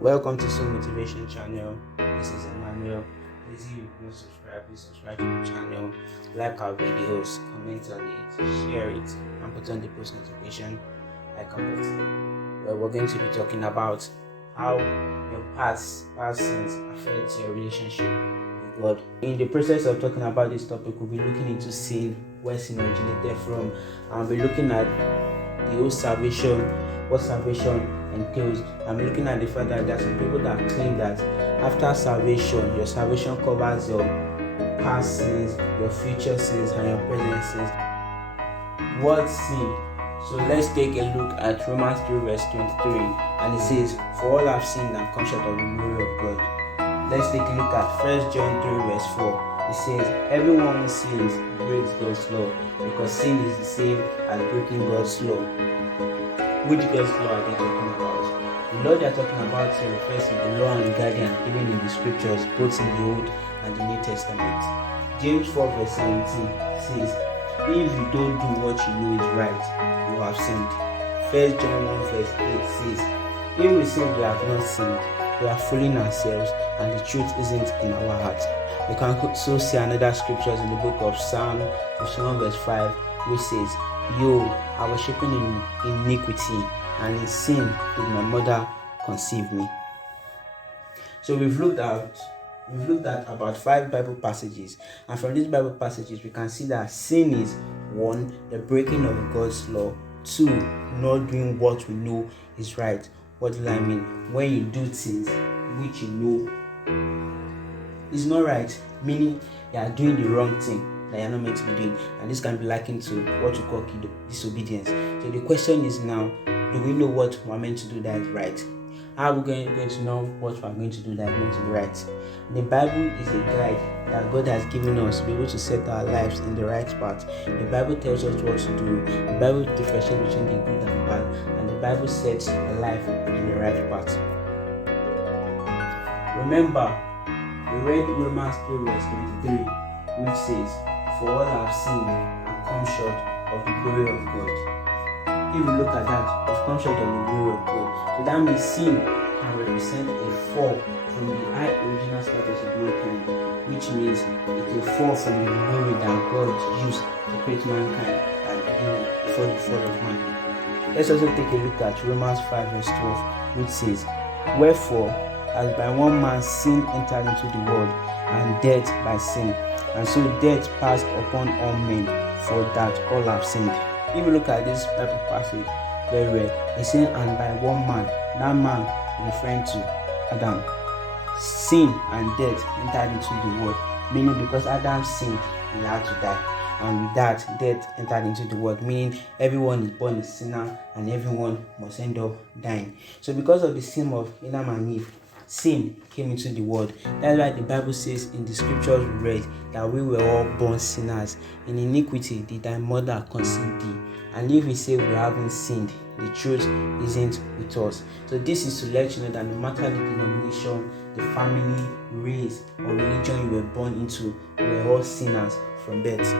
Welcome to Soul Motivation channel. This is Emmanuel. Please, if you've not subscribed, please subscribe to the channel, like our videos, comment on it, share it, and put on the post notification icon button. Well, we're going to be talking about how your past sins affect your relationship with God. In the process of talking about this topic, we'll be looking into sin, where sin originated from, and we'll be looking at the whole salvation, what salvation entails. I'm looking at the fact that there are some people that claim that after salvation, your salvation covers your past sins, your future sins, and your present sins. What sin? So let's take a look at Romans 3 verse 23, and it says, "For all have sinned and come short of the glory of God." Let's take a look at 1 John 3 verse 4. It says, "Everyone who sins breaks God's law, because sin is the same as breaking God's law." Which God's law are they talking about? The law they are talking about here refers to the law and guidance given in the scriptures, both in the Old and the New Testament. James 4 verse 17 says, "If you don't do what you know is right, you have sinned." 1 John 1 verse 8 says, "If we say we have not sinned, we are fooling ourselves, and the truth isn't in our hearts." We can also see another scriptures in the book of Psalm 51 verse 5, which says, "Yo, I was shapen in iniquity, and in sin did my mother conceive me." So we've looked at about 5 Bible passages, and from these Bible passages we can see that sin is 1, the breaking of God's law; 2, not doing what we know is right. What do I mean? When you do things which you know is not right, meaning you are doing the wrong thing that you're not meant to be doing, and this can be likened to what we call disobedience. So the question is now, do we know what we're meant to do that is right? How are we going to know what we're going to do that is going to be right? The Bible is a guide that God has given us to be able to set our lives in the right path. The Bible tells us what to do. The Bible differentiates between the good and bad, and the Bible sets a life in the right path. Remember, we read Romans 3 verse 23, which says, "For all have sinned and come short of the glory of God." If you look at that, we've come short of the glory of God. So that means sin can represent a fall from the high original status of mankind, which means it's a fall from the glory that God used to create mankind at the beginning, before the fall of man. Let's also take a look at Romans 5 verse 12, which says, "Wherefore, as by one man sin entered into the world, and death by sin, and so death passed upon all men, for that all have sinned." If you look at this Bible passage very well, it's saying, "And by one man," that man referring to Adam, "sin and death entered into the world," meaning because Adam sinned, he had to die. And with that, death entered into the world, meaning everyone is born a sinner and everyone must end up dying. So because of the sin of Adam and Eve, sin came into the world. That's why the Bible says in the scriptures we read that we were all born sinners. In iniquity did thy mother conceive thee. And if we say we haven't sinned, the truth isn't with us. So this is to let you know that no matter the denomination, the family, race, or religion you were born into, we were all sinners from birth.